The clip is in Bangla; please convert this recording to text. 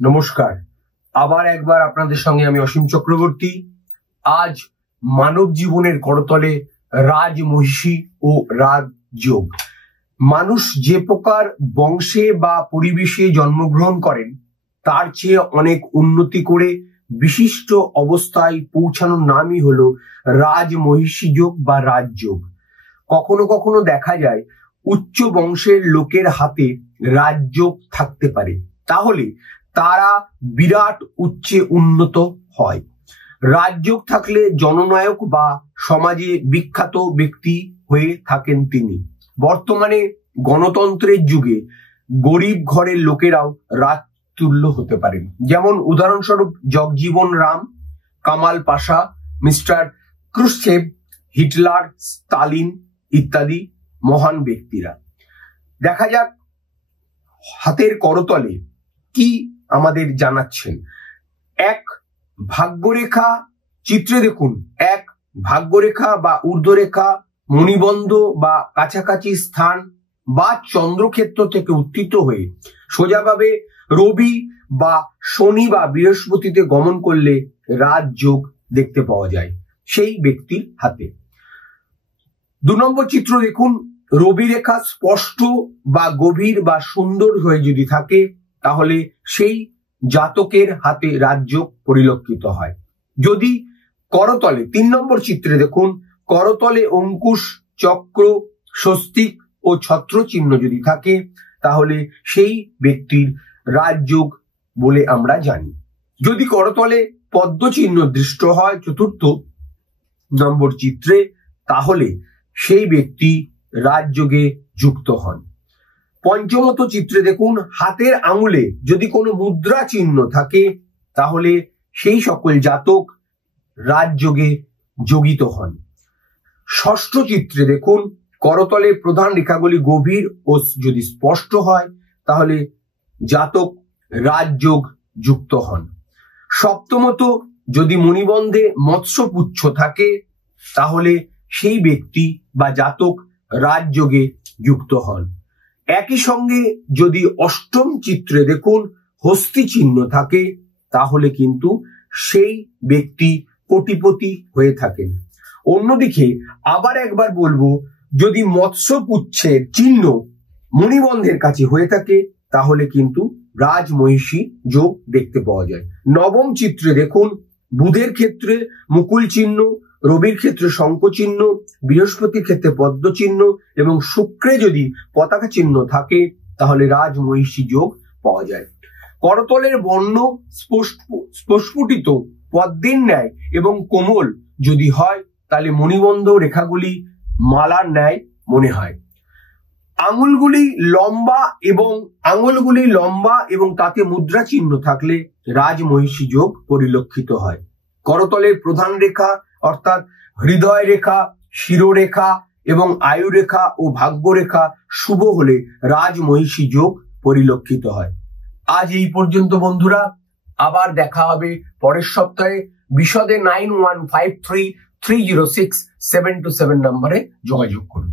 নমস্কার, আবার একবার আপনাদের সঙ্গে আমি অসীম চক্রবর্তী। আজ মানব জীবনের করতলে রাজ মহিষী ও রাজযোগ। মানুষ যে প্রকার বংশে বা পরিবেশে জন্মগ্রহণ করেন তার চেয়ে অনেক উন্নতি করে বিশিষ্ট অবস্থায় পৌঁছানোর নামই হলো রাজ মহিষী যোগ বা রাজযোগ। কখনো কখনো দেখা যায় উচ্চ বংশের লোকের হাতে রাজযোগ থাকতে পারে, তাহলে তারা বিরাট উচ্চে উন্নত হয়। রাজযোগ থাকলে জননায়ক বা সমাজে বিখ্যাত ব্যক্তি হয়ে থাকেন তিনি। বর্তমানে গণতন্ত্রের যুগে গরিব ঘরের লোকেরাও রাজতুল্য হতে পারেন। যেমন উদাহরণস্বরূপ জগজীবন রাম, কামাল পাশা, মিস্টার ক্রুশ্চেভ, হিটলার, স্টালিন ইত্যাদি মহান ব্যক্তিরা। দেখা যাক হাতের করতলে কি আমাদের জানাচ্ছেন। এক ভাগ্যরেখা চিত্রে দেখুন, এক ভাগ্যরেখা বা ঊর্ধ্বরেখা মণিবন্ধ বা কাছাকাছি স্থান বা চন্দ্রক্ষেত্র থেকে উত্থিত হয়ে সোজাভাবে রবি বা শনি বা বৃহস্পতিতে গমন করলে রাজযোগ দেখতে পাওয়া যায় সেই ব্যক্তির হাতে। 2 নম্বর চিত্র দেখুন, রবি রেখা স্পষ্ট বা গভীর বা সুন্দর হয়ে যদি থাকে তাহলে সেই জাতকের হাতে রাজযোগ পরিলক্ষিত হয়। যদি করতলে 3 নম্বর চিত্রে দেখুন, করতলে অঙ্কুশ, চক্র, স্বস্তিক ও ছত্র চিহ্ন যদি থাকে তাহলে সেই ব্যক্তির রাজযোগ বলে আমরা জানি। যদি করতলে পদ্ম চিহ্ন দৃষ্ট হয় 4র্থ নম্বর চিত্রে তাহলে সেই ব্যক্তি রাজযোগে যুক্ত হন। 5মত চিত্রে দেখুন, হাতের আঙুলে যদি কোনো মুদ্রা চিহ্ন থাকে তাহলে সেই সকল জাতক রাজযোগে যোগিত হন। 6ষ্ঠ চিত্রে দেখুন, করতলের প্রধান রেখাগুলি গভীর ও যদি স্পষ্ট হয় তাহলে জাতক রাজযোগ যুক্ত হন। 7মত, যদি মণিবন্ধে মৎস্যপুচ্ছ থাকে তাহলে সেই ব্যক্তি বা জাতক রাজযোগে যুক্ত হন। একই সঙ্গে যদি 8ম চিত্রে দেখুন হস্তি চিহ্ন থাকে তাহলে কিন্তু সেই ব্যক্তি কোটিপতি হয়ে থাকেন। অন্যদিকে আবার একবার বলবো, যদি মৎস্যপুচ্ছের চিহ্ন মণিবন্ধের কাছে হয়ে থাকে তাহলে কিন্তু রাজমহিষী যোগ দেখতে পাওয়া যায়। 9ম চিত্রে দেখুন, বুধের ক্ষেত্রে মুকুল চিহ্ন, রবির ক্ষেত্রে শঙ্খ চিহ্ন, বৃহস্পতির ক্ষেত্রে পদ্ম চিহ্ন এবং শুক্রে যদি পতাকা চিহ্ন থাকে তাহলে রাজমহিষী যোগ পাওয়া যায়। করতলের বর্ণ স্ফুটিত পদ্মের ন্যায় এবং কোমল যদি হয় তাহলে মণিবন্ধ রেখাগুলি মালার ন্যায় মনে হয়। আঙুলগুলি লম্বা এবং তাতে মুদ্রা চিহ্ন থাকলে রাজমহিষী যোগ পরিলক্ষিত হয়। করতলের প্রধান রেখা অর্থাৎ হৃদয় রেখা, শিরোরেখা এবং আয়ু রেখা ও ভাগ্যরেখা শুভ হলে রাজমহিষী যোগ পরিলক্ষিত হয়। আজ এই পর্যন্ত বন্ধুরা, আবার দেখা হবে পরের সপ্তাহে। বিশদে 9153306727 নম্বরে যোগাযোগ করুন।